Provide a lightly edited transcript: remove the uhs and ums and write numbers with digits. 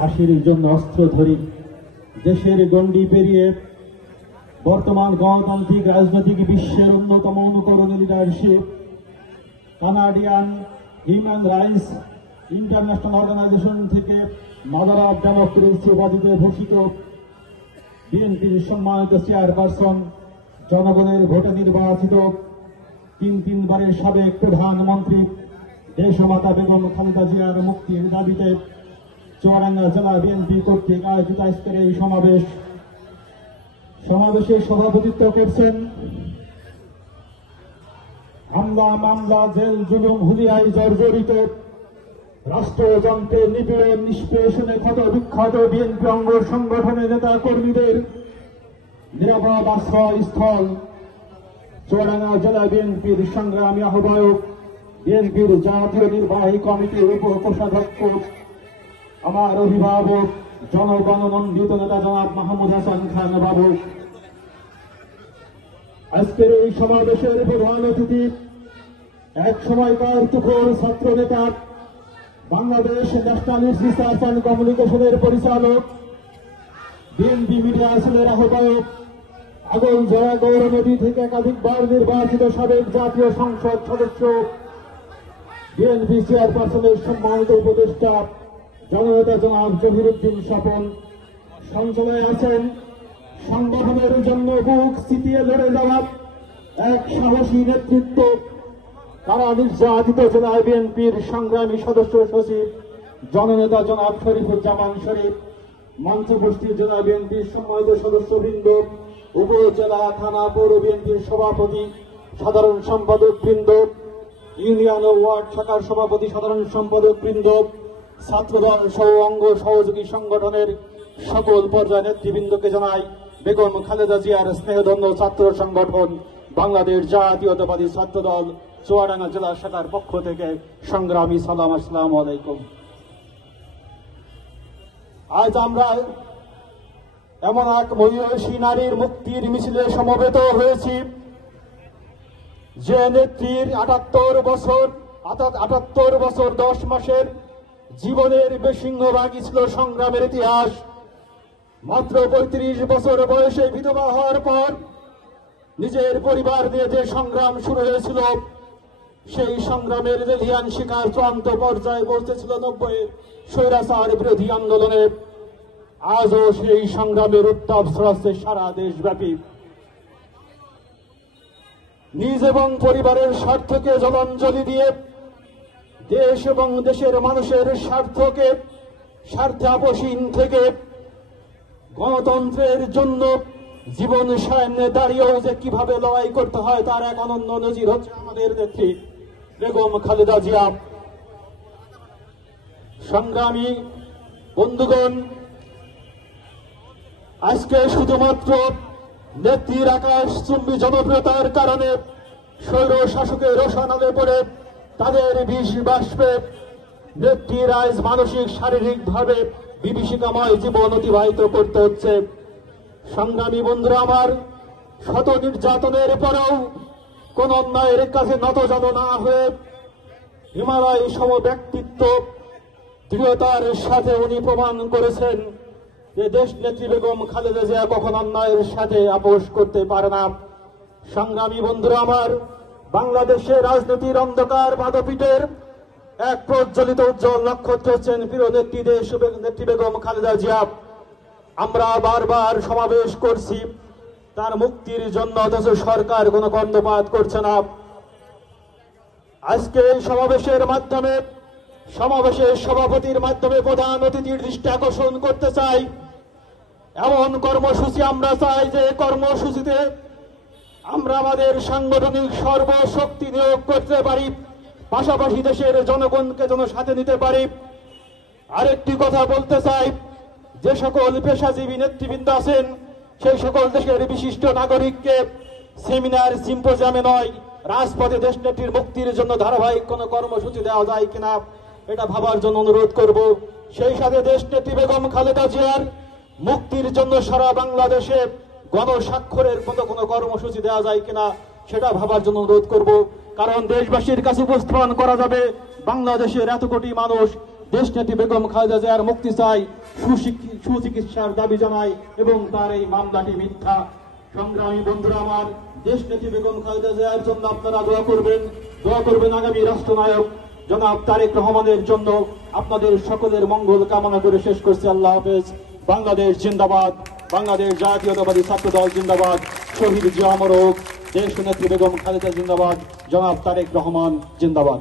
হাসির জন্য অস্ত্র ধরি। দেশের গণ্ডি পেরিয়ে বর্তমান গণতান্ত্রিক রাজনৈতিক বিশ্বের অন্যতম অনুকরণীয় leadership Canadian human rights international organisation থেকে মাদার অফ ডেমোক্রেসি উপাধিতে ভূষিত বিএনপির সম্মানিত চেয়ারপারসন, জনগণের ভোটে নির্বাচিত তিনবারের সাবেক প্রধানমন্ত্রী দেশমাতা বেগম খালেদা জিয়ার মুক্তির দাবিতে চুয়াডাঙ্গা জেলা বিএনপি কর্তৃক আয়োজিত আজকের এই সমাবেশে সভাপতিত্ব করছেন হামলা, মামলা, জেল, জুলুম, হুলিয়ায় জর্জরিত রাষ্ট্রযন্ত্রের নিপীড়ন নিষ্পেষণে ক্ষত বিখ্যাত বিএনপি অঙ্গ সংগঠনের নেতা কর্মীদের নিরাপদ আশ্রয়স্থল চুয়াডাঙ্গা জেলা বিএনপির সংগ্রামী আহ্বায়ক, বিএনপির জাতীয় নির্বাহী কমিটির উপকোষাধ্যক্ষ, আমার অভিভাবক, জনগণমণ্ডিত নেতা জনাব মাহমুদ হাসান খান বাবু। আজকের এই সমাবেশের প্রধান অতিথি এক সময়কার তুখোর ছাত্র নেতা, বাংলাদেশ ন্যাশনালিস্ট রিসার্চ অ্যান্ড কমিউনিকেশনের পরিচালক, বিএনপি মিডিয়া সেলের আহ্বায়ক, আগলঝরা গৌরনদী থেকে একাধিকবার নির্বাচিত সাবেক জাতীয় সংসদ সদস্য, বিএনপি চেয়ারপারসনের সম্মানিত উপদেষ্টা জননেতা জনাব জহিরুদ্দিন স্বপন। সঞ্চালনায় আছেন সংগঠনের জন্য বুক চিতিয়ে লড়ে যাওয়া এক সাহসী নেতৃত্ব, তারা নির্যাতিত জেলা বিএনপির সংগ্রামী সদস্য সচিব জননেতা জনাব শরীফুজ্জামান শরীফ, মঞ্চগোষ্ঠীর জেলা বিএনপির সম্মানিত সদস্যবৃন্দ, উপজেলা থানা পৌর বিএনপির সভাপতি, সাধারণ সম্পাদক বৃন্দ, ইউনিয়ন ও ওয়ার্ড শাখার সভাপতি, সাধারণ সম্পাদক বৃন্দ, ছাত্রদল সহ অঙ্গ সহযোগী সংগঠনের সকল পর্যায়ের নেতৃবৃন্দকে জানাই বেগম খালেদা জিয়ার স্নেহধন্য ছাত্র সংগঠন বাংলাদেশ জাতীয়তাবাদী ছাত্রদল চুয়াডাঙ্গা জেলা শাখার পক্ষ থেকে সংগ্রামী সালাম। আসসালামু আলাইকুম। আজ আমরা এমন এক মহিষী নারীর মুক্তির মিছিলে সমবেত হয়েছি যে নেত্রীর 78 বছর 10 মাসের জীবনের বেশিংহভাগই ছিল সংগ্রামের ইতিহাস। মাত্র 35 বছর বয়সে বিধবা হওয়ার পর নিজের পরিবার নিয়ে যে সংগ্রাম শুরু হয়েছিল, সেই সংগ্রামের লেলিহান শিকার চূড়ান্ত পর্যায়ে পৌঁছেছিল 90-এর স্বৈরাচার বিরোধী আন্দোলনে। আজও সেই সংগ্রামের উত্তাপ ছড়াচ্ছে সারা দেশব্যাপী। নিজ এবং পরিবারের স্বার্থকে জলাঞ্জলি দিয়ে দেশ এবং দেশের মানুষের স্বার্থে আপোষহীন থেকে গণতন্ত্রের জন্য জীবন সামনে দাঁড়িয়েও যে কিভাবে লড়াই করতে হয় তার এক অনন্য নজির হচ্ছে আমাদের নেত্রী বেগম খালেদা জিয়া। সংগ্রামী বন্ধুগণ, আজকে শুধুমাত্র নেত্রীর আকাশচুম্বী জনপ্রিয়তার কারণে স্বৈর শাসকের রোষানলে পড়ে তাদের বিষ বাষ্পে নেত্রীর আজ মানসিক শারীরিকভাবে বিভীষিকাময় জীবন অতিবাহিত করতে হচ্ছে। সংগ্রামী বন্ধুরা আমার, শত নির্যাতনের পরেও কোন অন্যায়ের কাছে নতজান না হয়ে হিমালয় সম ব্যক্তিত্ব দৃঢ়তার সাথে উনি প্রমাণ করেছেন যে দেশ নেত্রী বেগম খালেদা জিয়া কখন অন্যায়ের সাথে আপোষ করতে পারে না। সংগ্রামী বন্ধুরা আমার, বাংলাদেশের রাজনীতির অন্ধকার বাদপীঠের এক প্রজ্বলিত উজ্জ্বল নক্ষত্র হচ্ছেন প্রিয় নেত্রী বেগম খালেদা জিয়া। আমরা বারবার সমাবেশ করছি তার মুক্তির জন্য, অথচ সরকার কোনো কর্ণপাত করছে না। আজকে এই সমাবেশের সভাপতির মাধ্যমে প্রধান অতিথির দৃষ্টি আকর্ষণ করতে চাই। এমন কর্মসূচি আমরা চাই যে কর্মসূচিতে আমরা আমাদের সাংগঠনিক সর্বশক্তি নিয়োগ করতে পারি, পাশাপাশি দেশের জনগণকে যেন সাথে নিতে পারি। আরেকটি কথা বলতে চাই, যে সকল পেশাজীবী নেতৃবৃন্দ আছেন সেই সকল দেশের বিশিষ্ট নাগরিককে সেমিনার সিম্পোজিয়ামে নয়, রাজপথে দেশ নেত্রীর মুক্তির জন্য ধারাবাহিক কোন কর্মসূচি দেওয়া যায় কিনা এটা ভাবার জন্য অনুরোধ করব। সেই সাথে দেশ নেত্রী বেগম খালেদা জিয়ার মুক্তির জন্য সারা বাংলাদেশে গণস্বাক্ষরের মতো কোনো কর্মসূচি দেওয়া যায় কিনা সেটা ভাবার জন্য অনুরোধ করব। কারণ দেশবাসীর কাছে উপস্থাপন করা যাবে বাংলাদেশের এত কোটি মানুষ দেশনেত্রী বেগম খালেদা জিয়ার মুক্তি চাই, সুচিকিৎসার দাবি জানাই এবং তার এই মামলাটি মিথ্যা। সংগ্রামী বন্ধুরা আমার, দেশনেত্রী বেগম খালেদা জিয়ার জন্য আপনারা দোয়া করবেন আগামী রাষ্ট্রনায়ক জনাব তারেক রহমানের জন্য। আপনাদের সকলের মঙ্গল কামনা করে শেষ করছি। আল্লাহ হাফেজ। বাংলাদেশ জিন্দাবাদ, বাংলাদেশ জাতীয়তাবাদী ছাত্র দল জিন্দাবাদ, শহীদ জিয়া অমর হোক, দেশনেত্রী বেগম খালেদা জিন্দাবাদ, জনাব তারেক রহমান জিন্দাবাদ।